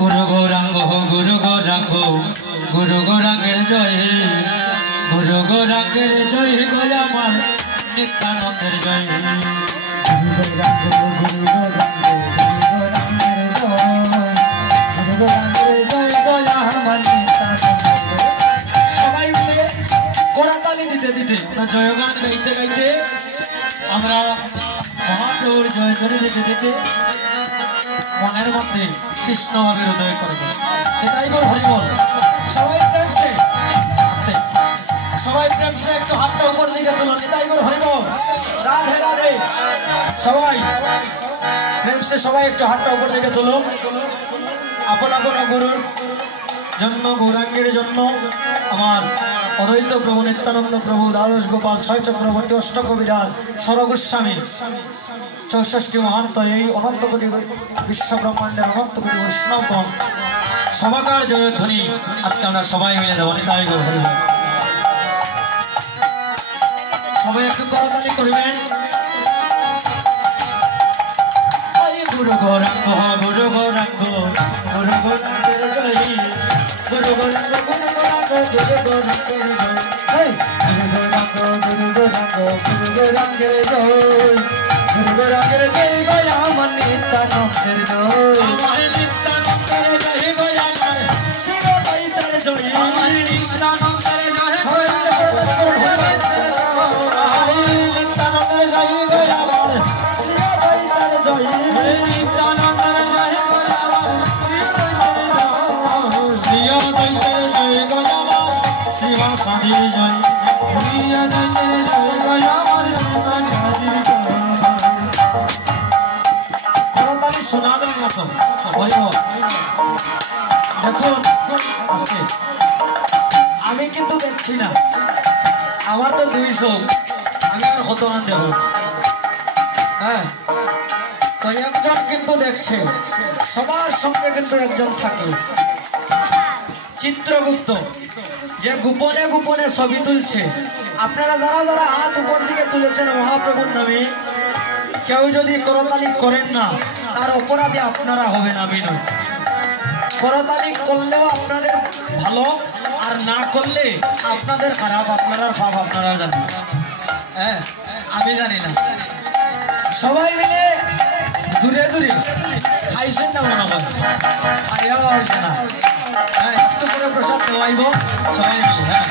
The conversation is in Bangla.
গুরু গৌরাঙ্গ গুরু গৌরাঙ্গ গুরু গৌরাঙ্গের জয় গুরু গৌরাঙ্গের জয় গয় আমার নিত্যানন্দের জয় গুরু গৌরাঙ্গ গুরু গৌরাঙ্গ গুরু গৌরাঙ্গের জয় গয় আমার নিত্যানন্দের। সবাই মিলে কোরাতালি দিতে দিতে আমরা জয়গান গাইতে গাইতে আমরা মহাপ্রভুর জয় ধরে দিতে দিতে মনের মধ্যে কৃষ্ণ ভাবের উদয় করবো। এটাই বল হরিবল। সবাই প্রেমসে আস্তে সবাই প্রেমসে একটু হাতটা উপর দিকে তুলো। নিতাই গো হরিবল রাধে রাধে। সবাই প্রেমসে সবাই একটু হাতটা উপর দিকে তুলো। আপন আপন গুরুর জন্য গৌরাঙ্গের জন্য আমার অদ্বৈত প্রভু নিত্যানন্দ প্রভু দ্বাদশ গোপাল ছয় চক্রবর্তী অষ্টকবিরাজ সরগোস্বামী 64 মহান্ত এই অনন্ত কোটি বিশ্ব ব্রহ্মাণ্ডের অনন্ত কোটি বৈষ্ণবগণ সবাকার জয়ধ্বনি আজকে আমরা সবাই মিলে দেব। নিতাই গৌর হরিবল। সবাই একটু করতালি করবেন। গুরু গৌরাঙ্গ গুরু গৌরাঙ্গ গুরু গৌরাঙ্গের জয় গুরু গৌরাঙ্গ গুরু গৌরাঙ্গ গুরু গৌরাঙ্গের জয় গুরু গৌরাঙ্গ গুরু গৌরাঙ্গ গুরু গৌরাঙ্গের জয় গুরু গৌরাঙ্গের জয় গয় আমার নিত্যানন্দের জয় আমার নিত্যানন্দের জয় গয় আমার শিবদৈতের জয় আমার নিত্যানন্দের জয় নিত্যানন্দের জয় গয় আমার শিবদৈতের জয় নিত্যানন্দের জয় গয় আমার শিবদৈতের জয় গয় আমার শিব সাধীর জয় শিবদৈতের জয় গয় আমার শিব সাধীর জয়। করতালি শোনা যায় না তো হরিবল। দেখুন আজকে আমি কিন্তু দেখছি না, আমার তো 200 আমি আর কত আন দেব। হ্যাঁ তো একজন কিন্তু দেখছে, সবার সঙ্গে কিন্তু একজন থাকে চিত্রগুপ্ত, যে গোপনে গোপনে ছবি তুলছে। আপনারা যারা যারা হাত উপর দিকে তুলেছেন মহাপ্রভুর নামে, কেউ যদি করতালি করেন না তার অপরাধী আপনারা হবেন, আমি নই। করতালি করলেও আপনাদের ভালো, আর না করলে আপনাদের খারাপ, আপনারা পাপ আপনারা জানেন। হ্যাঁ আমি জানি না। সবাই মিলে জুড়ে জুড়ে খাইছেন না মনে হয়, খাইয়াও হয়েছে না। হ্যাঁ একটু করে প্রসাদ দেওয়াইব সবাই মিলে। হ্যাঁ